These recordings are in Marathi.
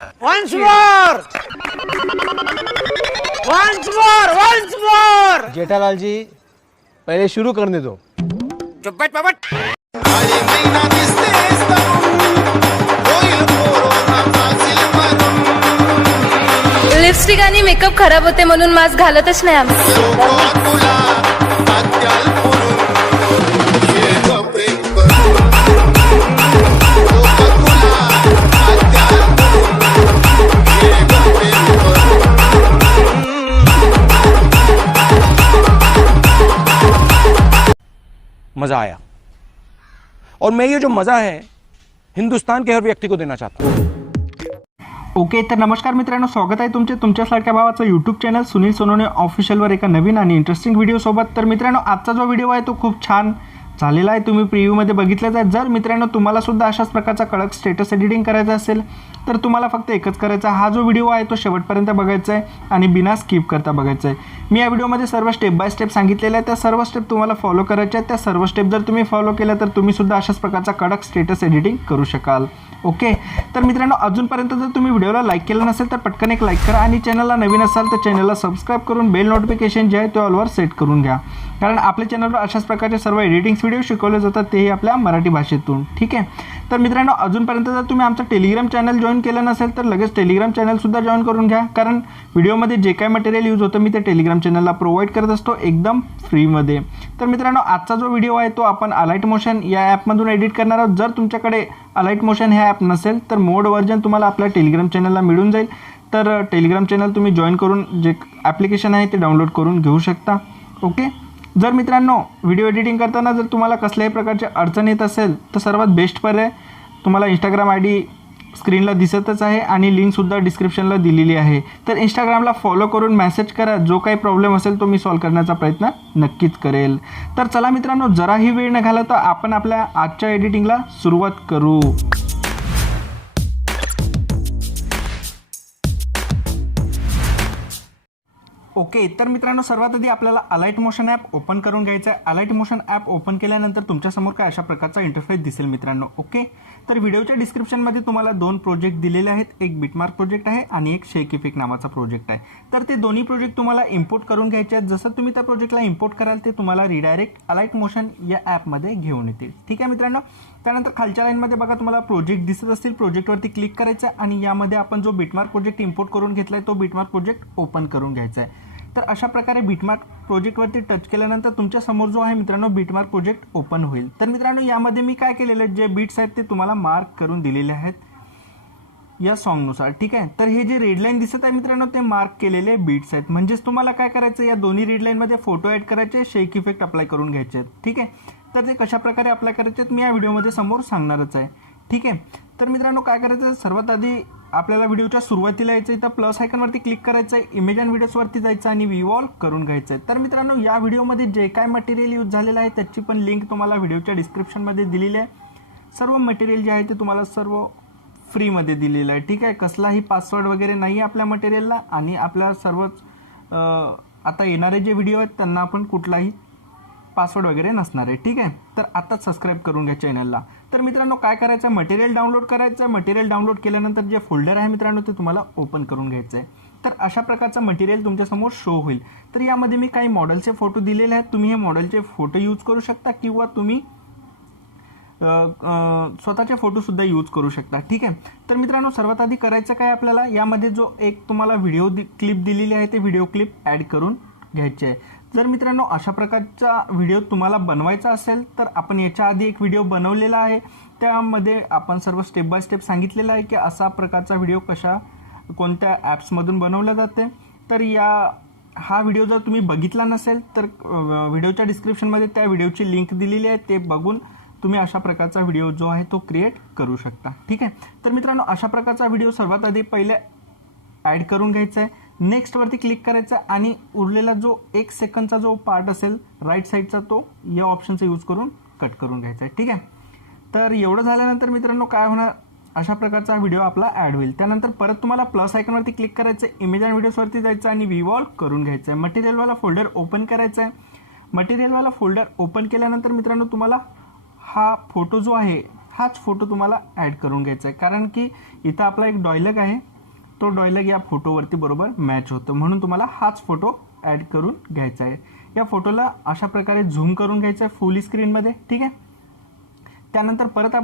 Once more! Once more! Once more! Jethalal जी पहले शुरू करने दो. चुप बैठ puppet. Maina Distes Hoil lipstick आणि मेकअप खराब होते म्हणून मास्क घालतच नाही आम्ही. मजा आया और मैं ये जो मजा है हिंदुस्तान के हर व्यक्ति को देना चाहता हूँ. ओके, तर नमस्कार मित्रांनो, स्वागत आहे तुमच्यासारख्या भावाचं यूट्यूब चॅनल सुनील सोनवणे ऑफिशियलवर एका नवीन आणि इंटरेस्टिंग व्हिडिओसोबत. तर मित्रांनो, आजचा जो व्हिडिओ आहे तो खूप छान झालेला आहे, तुम्ही प्रिव्ह्यूमध्ये बघितलंच आहे. जर मित्रांनो तुम्हाला सुद्धा अशाच प्रकारचा कडक स्टेटस एडिटिंग करायचा असेल तर तुम्हाला फक्त एकच करायचं, हा जो व्हिडिओ आहे तो शेवटपर्यंत बघायचा आहे आणि बिना स्किप करता बघायचा आहे. मी या व्हिडिओमध्ये सर्व स्टेप बाय स्टेप सांगितलेलं आहे, त्या सर्व स्टेप तुम्हाला फॉलो करायच्या आहेत. त्या सर्व स्टेप जर तुम्ही फॉलो केल्या तर तुम्ही सुद्धा अशाच प्रकारचा कडक स्टेटस एडिटिंग करू शकाल. ओके, तर मित्रांनो अजूनपर्यंत जर तुम्ही व्हिडिओला लाईक केलं नसेल तर पटकन एक लाईक करा आणि चॅनलला नवीन असाल तर चॅनलला सबस्क्राईब करून बेल नोटिफिकेशन जे आहे ते ऑलवर सेट करून घ्या, कारण आपल्या चॅनलवर अशाच प्रकारचे सर्व एडिटिंग्स व्हिडिओ शिकवले जातात, तेही आपल्या मराठी भाषेतून. ठीक आहे, तर मित्रांनो अजूनपर्यंत जर तुम्ही आमचं टेलिग्राम चॅनल जॉईन केलं नसेल तर लगेच टेलिग्राम चॅनलसुद्धा जॉईन करून घ्या, कारण व्हिडिओमध्ये जे काय मटेरियल यूज होतं मी ते टेलिग्राम चॅनलला प्रोव्हाइड करत असतो एकदम फ्रीमध्ये. तर मित्रांनो आजचा जो व्हिडिओ आहे तो आपण अलाइट मोशन या ॲपमधून एडिट करणार आहोत. जर तुमच्याकडे अलाइट मोशन हे ॲप नसेल तर मोड व्हर्जन तुम्हाला आपल्या टेलिग्राम चॅनलला मिळून जाईल. तर टेलिग्राम चॅनल तुम्ही जॉईन करून जे ॲप्लिकेशन आहे ते डाउनलोड करून घेऊ शकता. ओके, जर मित्रांनो व्हिडिओ एडिटिंग करताना जर तुम्हाला कसल्याही प्रकारची अडचण येत असेल तर सर्वात बेस्ट पर्याय तुम्हाला इंस्टाग्राम आय डी स्क्रीनला दिसतच आहे आणि लिंकसुद्धा डिस्क्रिप्शनला दिलेली आहे. तर इंस्टाग्रामला फॉलो करून मेसेज करा, जो काही प्रॉब्लेम असेल तो मी सॉल्व करण्याचा प्रयत्न नक्कीच करेल. तर चला मित्रांनो, जराही वेळ न घालवता आपण आपल्या आजच्या एडिटिंगला सुरुवात करू. ओके, तर मित्रांनो सर्वात आधी आपल्याला अलाइट मोशन ॲप ओपन करून घ्यायचं आहे. अलाइट मोशन ॲप ओपन केल्यानंतर तुमच्यासमोर काय अशा प्रकारचा इंटरफेस दिसेल मित्रांनो. ओके, तर व्हिडिओच्या डिस्क्रिप्शनमध्ये तुम्हाला दोन प्रोजेक्ट दिलेले आहेत, एक बिटमार्क प्रोजेक्ट आहे आणि एक शेक इफेक्ट नावाचा प्रोजेक्ट आहे. तर ते दोन्ही प्रोजेक्ट तुम्हाला इम्पोर्ट करून घ्यायचे आहेत. जसं तुम्ही त्या प्रोजेक्टला इम्पोर्ट कराल ते तुम्हाला रिडायरेक्ट अलाइट मोशन या ॲपमध्ये घेऊन येतील. ठीक आहे मित्रांनो, त्यानंतर खालच्या लाईनमध्ये बघा तुम्हाला प्रोजेक्ट दिसत असतील, प्रोजेक्टवरती क्लिक करायचं आणि यामध्ये आपण जो बिटमार्क प्रोजेक्ट इम्पोर्ट करून घेतला आहे तो बिटमार्क प्रोजेक्ट ओपन करून घ्यायचा आहे. तर अशा प्रकारे बिटमार्क प्रोजेक्टवरती टच केल्यानंतर तुमच्या समोर जो आहे मित्रांनो बिटमार्क प्रोजेक्ट ओपन होईल. तर मित्रांनो यामध्ये मी काय केलेलं आहे, जे बीट्स आहेत ते तुम्हाला मार्क करून दिलेले आहेत या सॉन्गनुसार. ठीक आहे, तर हे जे रेड लाईन दिसत आहे मित्रांनो ते मार्क केलेले बीट्स आहेत. म्हणजेच तुम्हाला काय करायचं, या दोन्ही रेड लाईनमध्ये फोटो ॲड करायचे, शेक इफेक्ट अप्लाय करून घ्यायचे आहेत. ठीक आहे, तर ते कशा प्रकारे अप्लाय करायचे मी या व्हिडिओमध्ये समोर सांगणारच आहे. ठीक आहे, तर मित्रांनो काय करायचं, सर्वात आधी आपल्याला व्हिडिओच्या सुरुवातीला यायचं, इथं प्लस आयकॉनवरती क्लिक करायचं आहे, इमेज अँड व्हिडिओजवरती जायचं आणि रिव्हॉल्व करून घ्यायचं आहे. तर मित्रांनो या व्हिडिओमध्ये जे काय मटेरियल यूज झालेलं आहे त्याची पण लिंक तुम्हाला व्हिडिओच्या डिस्क्रिप्शनमध्ये दिलेली आहे. सर्व मटेरियल जे आहे ते तुम्हाला सर्व फ्रीमध्ये दिलेलं आहे. ठीक आहे, कसलाही पासवर्ड वगैरे नाही आहे आपल्या मटेरियलला आणि आपल्या सर्वच आता येणारे जे व्हिडिओ आहेत त्यांना आपण कुठलाही पासवर्ड वगैरे नसणार आहे. ठीक आहे, तर आत्ताच सबस्क्राईब करून घ्या चॅनलला. तर मित्रांनो काय करायचं, मटेरियल डाउनलोड करायचं आहे. मटेरियल डाउनलोड केल्यानंतर जे फोल्डर आहे मित्रांनो ते तुम्हाला ओपन करून घ्यायचं आहे. तर अशा प्रकारचं मटेरियल तुमच्यासमोर शो होईल. तर यामध्ये मी काही मॉडेलचे फोटो दिलेले आहेत, तुम्ही हे मॉडेलचे फोटो यूज करू शकता किंवा तुम्ही स्वतःचे फोटोसुद्धा यूज करू शकता. ठीक आहे, तर मित्रांनो सर्वात आधी करायचं काय, आपल्याला यामध्ये जो एक तुम्हाला व्हिडिओ क्लिप दिलेली आहे ते व्हिडिओ क्लिप ॲड करून घ्यायचे आहे. जर मित्रांनो अशा प्रकारचा व्हिडिओ तुम्हाला बनवायचा असेल तर आपण याच्या आधी एक व्हिडिओ बनवलेला आहे, त्यामध्ये आपण सर्व स्टेप बाय स्टेप सांगितलेलं आहे की असा प्रकारचा व्हिडिओ कोणत्या ॲप्समधून बनवला जाते. तर हा व्हिडिओ जर तुम्ही बघितला नसेल तर व्हिडिओच्या डिस्क्रिप्शनमध्ये त्या व्हिडिओची लिंक दिलेली आहे, ते बघून तुम्ही अशा प्रकारचा व्हिडिओ जो आहे तो क्रिएट करू शकता. ठीक आहे, तर मित्रांनो अशा प्रकारचा व्हिडिओ सर्वात आधी पहिले ॲड करून घ्यायचा आहे. नेक्स्टवरती क्लिक करायचा आणि उरलेला जो 1 सेकंडचा जो पार्ट असेल राईट साईडचा तो या ऑप्शनचा यूज करून कट करून घ्यायचा आहे. ठीक आहे, तर एवढं झाल्यानंतर मित्रांनो काय होणार, अशा प्रकारचा व्हिडिओ आपला ॲड होईल. त्यानंतर परत तुम्हाला प्लस आयकॉनवरती क्लिक करायचं, इमेज अँड व्हिडिओजवरती जायचं आणि रिव्हॉल्व करून घ्यायचं आहे. मटेरियलवाला फोल्डर ओपन करायचा आहे. मटेरियलवाला फोल्डर ओपन केल्यानंतर मित्रांनो तुम्हाला हा फोटो जो आहे हाच फोटो तुम्हाला ॲड करून घ्यायचा आहे, कारण की इथं आपला एक डायलॉग आहे, तो डायलॉग या फोटोवरती बरोबर मॅच होतं, म्हणून तुम्हाला हाच फोटो ॲड करून घ्यायचा आहे. या फोटोला अशा प्रकारे झूम करून घ्यायचं आहे फुल स्क्रीनमध्ये. ठीक आहे. त्यानंतर परत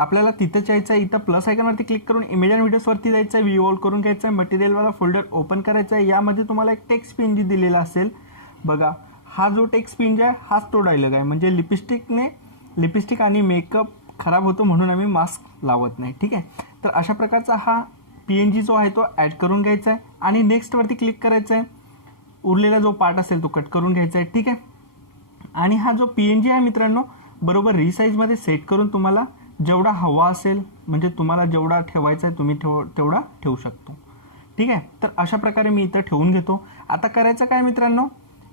आपल्याला तिथंच यायचं आहे, इथं प्लस आयकॉनवरती क्लिक करून इमेज अँड व्हिडिओजवरती जायचं आहे, व्ह्यू ऑल करून घ्यायचं आहे, मटेरियलवाला फोल्डर ओपन करायचा आहे. यामध्ये तुम्हाला एक टेक्स्ट पिंज दिलेला असेल बघा, हा जो टेक्स्ट पिंज आहे हाच तो डायलॉग आहे. म्हणजे लिपस्टिक आणि मेकअप खराब होतो म्हणून आम्ही मास्क लावत नाही. ठीक आहे. तर अशा प्रकारचा हा PNG जो आहे तो ॲड करून घ्यायचा आहे आणि नेक्स्टवरती क्लिक करायचं आहे. उरलेला जो पार्ट असेल तो कट करून घ्यायचा आहे. ठीक आहे. आणि हा जो PNG आहे मित्रांनो बरोबर रिसाईजमध्ये सेट करून तुम्हाला जेवढा हवा असेल, म्हणजे तुम्हाला जेवढा ठेवायचा आहे तुम्ही तेवढा ठेवू शकतो. ठीक आहे. तर अशा प्रकारे मी इथं ठेवून घेतो. आता करायचं काय मित्रांनो,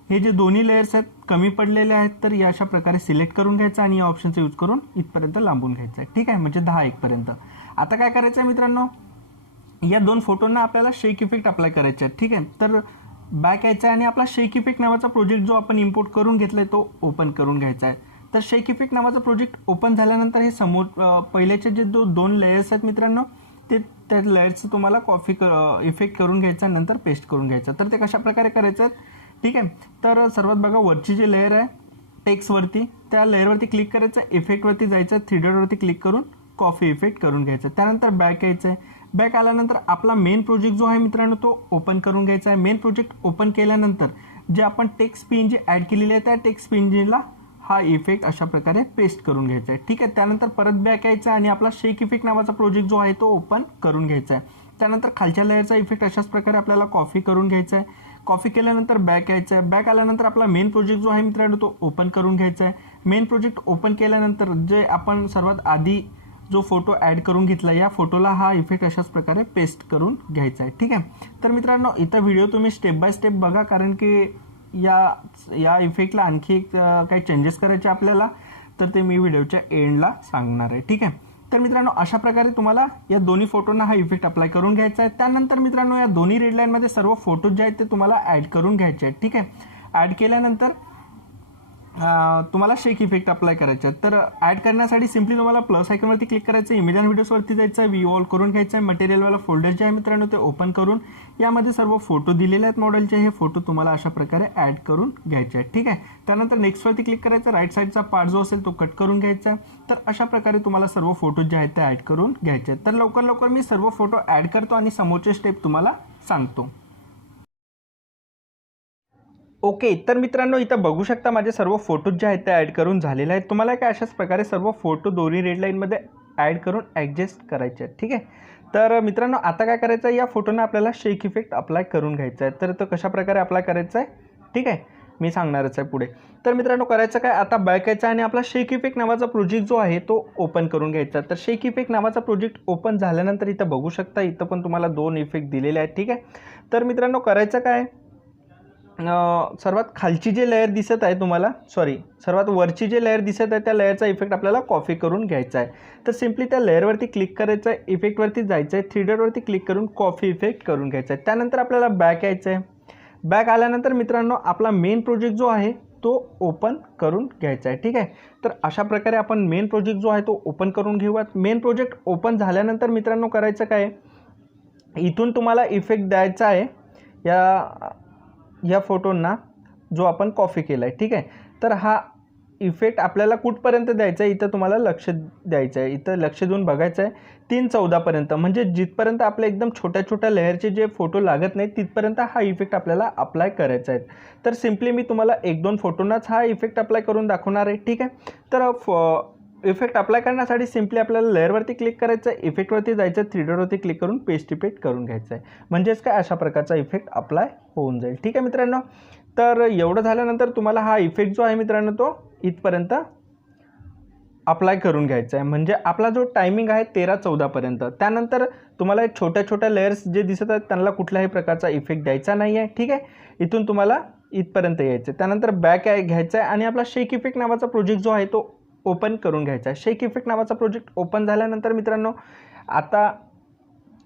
हे जे दोन्ही लेयर्स आहेत कमी पडलेले आहेत तर या अशा प्रकारे सिलेक्ट करून घ्यायचं आणि या ऑप्शनचा यूज करून इथपर्यंत लांबून घ्यायचं आहे. ठीक आहे. म्हणजे 10-1 पर्यंत. आता काय करायचं आहे मित्रांनो, या दोन फोटोंना आपल्याला शेक इफेक्ट अप्लाय करायचे आहे. ठीक आहे. तर बॅक यायचं आहे आणि आपला शेक इफेक्ट नावाचा प्रोजेक्ट जो आपण इम्पोर्ट करून घेतला आहे तो ओपन करून घ्यायचा आहे. तर शेक इफेक्ट नावाचा प्रोजेक्ट ओपन झाल्यानंतर हे समोर पहिल्याचे जे दोन लेयर्स आहेत मित्रांनो ते त्या लेयर्सचं तुम्हाला इफेक्ट करून घ्यायचा आणि नंतर पेस्ट करून घ्यायचं. तर ते कशा प्रकारे करायचं आहे. ठीक आहे. तर सर्वात बघा वरची जे लेयर आहे टेक्स्टवरती, त्या लेयरवरती क्लिक करायचं, इफेक्टवरती जायचं, 3 डॉटवरती क्लिक करून कॉफी इफेक्ट करून घ्यायचं. त्यानंतर बॅक यायचं आहे. बॅक आल्यानंतर आपला मेन प्रोजेक्ट जो आहे मित्रांनो तो ओपन करून घ्यायचा आहे. मेन प्रोजेक्ट ओपन केल्यानंतर जे आपण टेक्स्ट PNG ॲड केलेली आहे त्या टेक्स्ट PNGला हा इफेक्ट अशा प्रकारे पेस्ट करून घ्यायचा आहे. ठीक आहे. त्यानंतर परत बॅक यायचा आणि आपला शेक इफेक्ट नावाचा प्रोजेक्ट जो आहे तो ओपन करून घ्यायचा आहे. त्यानंतर खालच्या लेयरचा इफेक्ट अशाच प्रकारे आपल्याला कॉपी करून घ्यायचा आहे. कॉपी केल्यानंतर बॅक यायचं आहे. बॅक आल्यानंतर आपला मेन प्रोजेक्ट जो आहे मित्रांनो तो ओपन करून घ्यायचा आहे. मेन प्रोजेक्ट ओपन केल्यानंतर जे आपण सर्वात आधी जो फोटो ॲड करून घेतला या फोटोला हा इफेक्ट अशाच प्रकारे पेस्ट करून घ्यायचा आहे. ठीक आहे. तर मित्रांनो इथं व्हिडिओ तुम्ही स्टेप बाय स्टेप बघा, कारण की या इफेक्टला आणखी काही चेंजेस करायचे आपल्याला, तर ते मी व्हिडिओच्या एंडला सांगणार आहे. ठीक आहे. तर मित्रांनो अशा प्रकारे तुम्हाला या दोन्ही फोटोंना हा इफेक्ट अप्लाय करून घ्यायचा आहे. त्यानंतर मित्रांनो या दोन्ही रेड लाईनमध्ये सर्व फोटोज जे आहेत ते तुम्हाला ॲड करून घ्यायचे आहेत. ठीक आहे. ॲड केल्यानंतर तुम्हाला शेक इफेक्ट अप्लाय करायचा आहे. तर ॲड करण्यासाठी सिम्पली तुम्हाला प्लस आयकॉनवरती क्लिक करायचं, इमेज अँड व्हिडिओजवरती जायचं आहे, व्ह्यू ऑल करून घ्यायचं आहे, मटेरियलवाला फोल्डर जे आहे मित्रांनो ते ओपन करून यामध्ये सर्व फोटो दिलेले आहेत मॉडेलचे, हे फोटो तुम्हाला अशा प्रकारे ॲड करून घ्यायचे आहेत. ठीक आहे. त्यानंतर नेक्स्टवरती क्लिक करायचं, राईट साईडचा पार्ट जो असेल तो कट करून घ्यायचा आहे. तर अशा प्रकारे तुम्हाला सर्व फोटो जे आहेत ते ॲड करून घ्यायचे आहेत. तर लवकर मी सर्व फोटो ॲड करतो आणि समोरचे स्टेप तुम्हाला सांगतो. ओके. तर मित्रांनो इथं बघू शकता माझे सर्व फोटोज जे आहेत ते ॲड करून झालेले आहेत. तुम्हाला काय अशाच प्रकारे सर्व फोटो दोन्ही रेड लाईनमध्ये ॲड करून ॲडजस्ट करायचे आहेत. ठीक आहे. तर मित्रांनो आता काय करायचं आहे, या फोटोना आपल्याला शेक इफेक्ट अप्लाय करून घ्यायचा आहे. तर तो कशा प्रकारे अप्लाय करायचा आहे ठीक आहे मी सांगणारच आहे पुढे. तर मित्रांनो करायचं काय, आता बॅक यायचं आणि आपला शेक इफेक्ट नावाचा प्रोजेक्ट जो आहे तो ओपन करून घ्यायचा. तर शेक इफेक्ट नावाचा प्रोजेक्ट ओपन झाल्यानंतर इथं बघू शकता इथं पण तुम्हाला 2 इफेक्ट दिलेले आहेत. ठीक आहे. तर मित्रांनो करायचं काय, सर्वात खालची जे लेयर दिसत आहे तुम्हाला सर्वात वरची जे लेयर दिसत आहे त्या लेयरचा इफेक्ट आपल्याला कॉपी करून घ्यायचा आहे. तर सिम्पली त्या लेयरवरती क्लिक करायचं आहे, इफेक्टवरती जायचं आहे, 3 डॉटवरती क्लिक करून कॉपी इफेक्ट करून घ्यायचा आहे. त्यानंतर आपल्याला बॅक यायचं आहे. बॅक आल्यानंतर मित्रांनो आपला मेन प्रोजेक्ट जो आहे तो ओपन करून घ्यायचा आहे. ठीक आहे. तर अशा प्रकारे आपण मेन प्रोजेक्ट जो आहे तो ओपन करून घेऊयात. मेन प्रोजेक्ट ओपन झाल्यानंतर मित्रांनो करायचं काय, इथून तुम्हाला इफेक्ट द्यायचा आहे या फोटोंना जो आपण कॉपी केला आहे. ठीक आहे. तर हा इफेक्ट आपल्याला कुठपर्यंत द्यायचा आहे इथं तुम्हाला लक्ष द्यायचं आहे. इथं लक्ष देऊन बघायचं आहे 3:14 पर्यंत, म्हणजे जिथपर्यंत आपल्या एकदम छोट्या लेयरचे जे फोटो लागत नाहीत तिथपर्यंत हा इफेक्ट आपल्याला अप्लाय करायचा आहे. तर सिम्पली मी तुम्हाला 1-2 फोटोंनाच हा इफेक्ट अप्लाय करून दाखवणार आहे. ठीक आहे. तर इफेक्ट अप्लाय करण्यासाठी सिम्पली आपल्याला लेयरवरती क्लिक करायचं आहे, इफेक्टवरती जायचं, 3 डॉटवरती क्लिक करून पेस्ट इफेक्ट करून घ्यायचं आहे. म्हणजेच काय अशा प्रकारचा इफेक्ट अप्लाय होऊन जाईल. ठीक आहे मित्रांनो. तर एवढं झाल्यानंतर तुम्हाला हा इफेक्ट जो आहे मित्रांनो तो इथपर्यंत अप्लाय करून घ्यायचा आहे. म्हणजे आपला जो टायमिंग आहे 13:14 पर्यंत. त्यानंतर तुम्हाला छोट्या लेयर्स जे दिसत आहेत त्यांना कुठल्याही प्रकारचा इफेक्ट द्यायचा नाही आहे. ठीक आहे. इथून तुम्हाला इथपर्यंत यायचं. त्यानंतर बॅक घ्यायचा आहे आणि आपला शेक इफेक्ट नावाचा प्रोजेक्ट जो आहे तो ओपन करून घ्यायचा आहे. शेक इफेक्ट नावाचा प्रोजेक्ट ओपन झाल्यानंतर मित्रांनो आता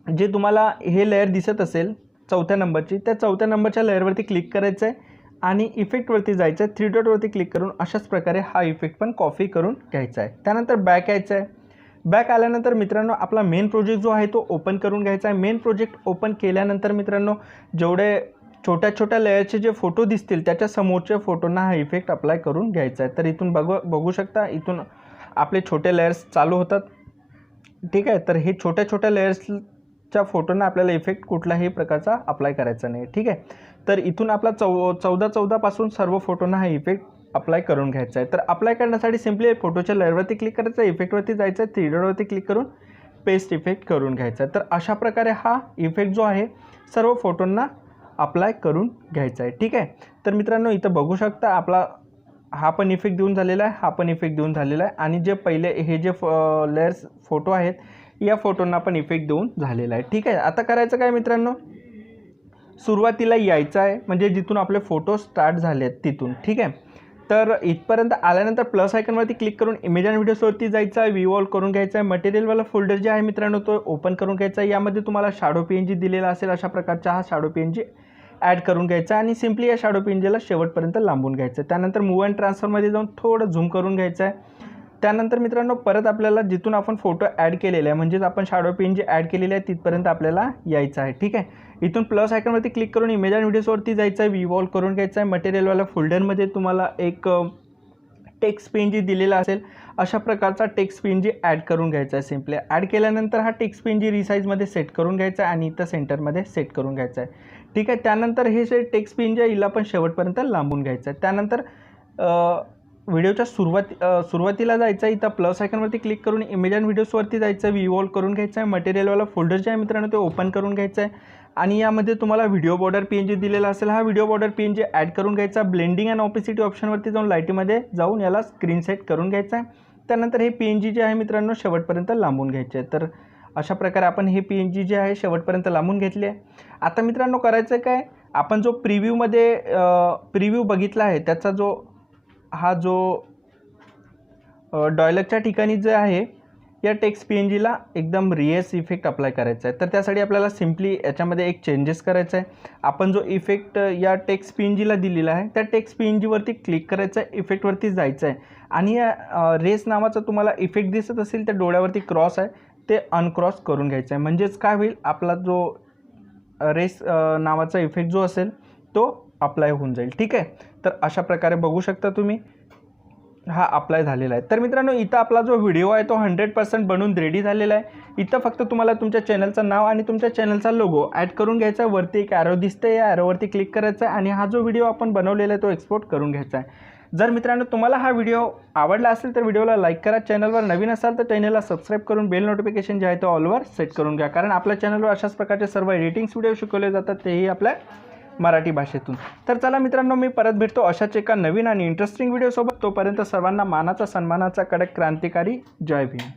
जे तुम्हाला हे लेयर दिसत असेल 4थ्या नंबरची, त्या 4थ्या नंबरच्या लेयरवरती क्लिक करायचं आहे आणि इफेक्टवरती जायचं आहे, 3 डॉटवरती क्लिक करून अशाच प्रकारे हा इफेक्ट पण कॉपी करून घ्यायचा आहे. त्यानंतर बॅक यायचं आहे. बॅक आल्यानंतर मित्रांनो आपला मेन प्रोजेक्ट जो आहे तो ओपन करून घ्यायचा आहे। मेन प्रोजेक्ट ओपन केल्यानंतर मित्रांनो जेवढे छोट्या छोट्या लेयरचे जे फोटो दिसतील त्याच्या समोरच्या फोटोंना हा इफेक्ट अप्लाय करून घ्यायचा आहे। तर इथून बघू शकता, इथून आपले छोटे लेयर्स चालू होतात, ठीक आहे। तर हे छोट्या छोट्या लेयर्सच्या फोटोंना आपल्याला इफेक्ट कुठल्याही प्रकारचा अप्लाय करायचा नाही, ठीक आहे। तर इथून आपला 14 पासून सर्व फोटोंना हा इफेक्ट अप्लाय करून घ्यायचा आहे। तर अप्लाय करण्यासाठी सिम्पली फोटोच्या लेयरवरती क्लिक करायचं, इफेक्टवरती जायचं आहे, 3 डॉटवरती क्लिक करून पेस्ट इफेक्ट करून घ्यायचा आहे। तर अशा प्रकारे हा इफेक्ट जो आहे सर्व फोटोंना अप्लाय करून घ्यायचा आहे, ठीक आहे। तर मित्रांनो इथं बघू शकता आपला हा पण इफेक्ट देऊन झालेला आहे, हा पण इफेक्ट देऊन झालेला आहे, आणि जे पहिले हे जे लेयर्स फोटो आहेत या फोटोंना पण इफेक्ट देऊन झालेला आहे, ठीक आहे। आता करायचं काय मित्रांनो, सुरुवातीला यायचं आहे, म्हणजे जिथून आपले फोटो स्टार्ट झाले आहेत तिथून, ठीक आहे। तर इथपर्यंत आल्यानंतर प्लस आयकॉनवरती क्लिक करून इमेज अँड व्हिडिओसवरती जायचं आहे, व्ह्यू ऑल करून घ्यायचं आहे। मटेरियलवाला फोल्डर जे आहे मित्रांनो तो ओपन करून घ्यायचा आहे। यामध्ये तुम्हाला शॅडो PNG दिलेला असेल, अशा प्रकारचा हा शॅडो PNG ॲड करून घ्यायचा आणि सिम्पली या शॅडो PNGला शेवटपर्यंत लांबून घ्यायचं आहे। त्यानंतर मूव्ह अँड ट्रान्सफरमध्ये जाऊन थोडं झूम करून घ्यायचं आहे। त्यानंतर मित्रांनो परत आपल्याला जिथून आपण फोटो ॲड केलेला आहे, म्हणजेच आपण शॅडो PNG ॲड केलेली आहे तिथपर्यंत आपल्याला यायचं आहे, ठीक आहे। इथून प्लस आयकॉनवरती क्लिक करून इमेज अँड व्हिडिओसवरती जायचं आहे, व्ह्यू ऑल करून घ्यायचं आहे। मटेरियलवाला फोल्डरमध्ये तुम्हाला एक टेक्स्ट PNG दिलेला असेल, अशा प्रकारचा टेक्स्ट PNG ॲड करून घ्यायचा आहे। सिम्पली ॲड केल्यानंतर हा टेक्स्ट PNG रिसाईजमध्ये सेट करून घ्यायचा आहे आणि इथं सेंटरमध्ये सेट करून घ्यायचा आहे, ठीक आहे। त्यानंतर हे जे टेक्स्ट PNG आहे हिला पण शेवटपर्यंत लांबून घ्यायचं आहे। त्यानंतर व्हिडिओच्या सुरुवातीला जायचं आहे, इथं प्लस आयकॉनवरती क्लिक करून इमेज अँड व्हिडिओसवरती जायचं आहे, व्ह्यू ऑल करून घ्यायचं आहे। मटेरियलवाला फोल्डर जे आहे मित्रांनो ते ओपन करून घ्यायचं आहे आणि यामध्ये तुम्हाला व्हिडिओ बॉर्डर PNG दिलेला असेल, हा व्हिडिओ बॉर्डर PNG ॲड करून घ्यायचा। ब्लेंडिंग अँड ऑपेसिटी ऑप्शनवरती जाऊन लाईटीमध्ये जाऊन याला स्क्रीन सेट करून घ्यायचा आहे। त्यानंतर हे PNG जे आहे मित्रांनो शेवटपर्यंत लांबून घ्यायचे आहे। तर अशा प्रकारे आपण हे PNG जे आहे शेवटपर्यंत लांबून घेतले आहे। आता मित्रांनो करायचं काय, आपण जो प्रिव्ह्यू बघितला आहे त्याचा जो डायलॉगच्या ठिकाणी जे आहे या टेक्स्ट PNGला एकदम रिएस इफेक्ट अप्लाय करायचा आहे। तर त्यासाठी आपल्याला सिम्पली याच्यामध्ये एक चेंजेस करायचा आहे। आपण जो इफेक्ट या टेक्स्ट PNGला दिलेला आहे त्या टेक्स्ट PNGवरती क्लिक करायचं आहे, इफेक्टवरती जायचं आहे आणि या रेस नावाचा तुम्हाला इफेक्ट दिसत असेल त्या डोळ्यावरती क्रॉस आहे ते अनक्रॉस करून घ्यायचं आहे। म्हणजेच काय होईल, आपला जो रेस नावाचा इफेक्ट जो असेल तो अप्लाय होऊन जाईल, ठीक आहे। तर अशा प्रकारे बघू शकता तुम्ही हा अप्लाय झालेला आहे। तर मित्रांनो इथं आपला जो व्हिडिओ आहे तो 100% बनून रेडी झालेला आहे। इथं फक्त तुम्हाला तुमच्या चॅनलचं नाव आणि तुमच्या चॅनलचा लोगो ॲड करून घ्यायचा आहे। वरती एक ॲरो दिसते, या ॲरोवरती क्लिक करायचं आहे आणि हा जो व्हिडिओ आपण बनवलेला आहे तो एक्सपोर्ट करून घ्यायचा आहे। जर मित्रांनो तुम्हाला हा व्हिडिओ आवडला असेल तर व्हिडिओला लाईक करा, चॅनलवर नवीन असाल तर चॅनलला सबस्क्राईब करून बेल नोटिफिकेशन जे आहे तो ऑलवर सेट करून घ्या, कारण आपल्या चॅनलवर अशाच प्रकारचे सर्व एडिटिंग्स व्हिडिओ शिकवले जातात, तेही आपल्या मराठी भाषेतून। तर चला मित्रांनो मी परत भेटतो अशाच एका नवीन आणि इंटरेस्टिंग व्हिडिओसोबत। तोपर्यंत सर्वांना मानाचा सन्मानाचा कडक क्रांतिकारी जय भीम।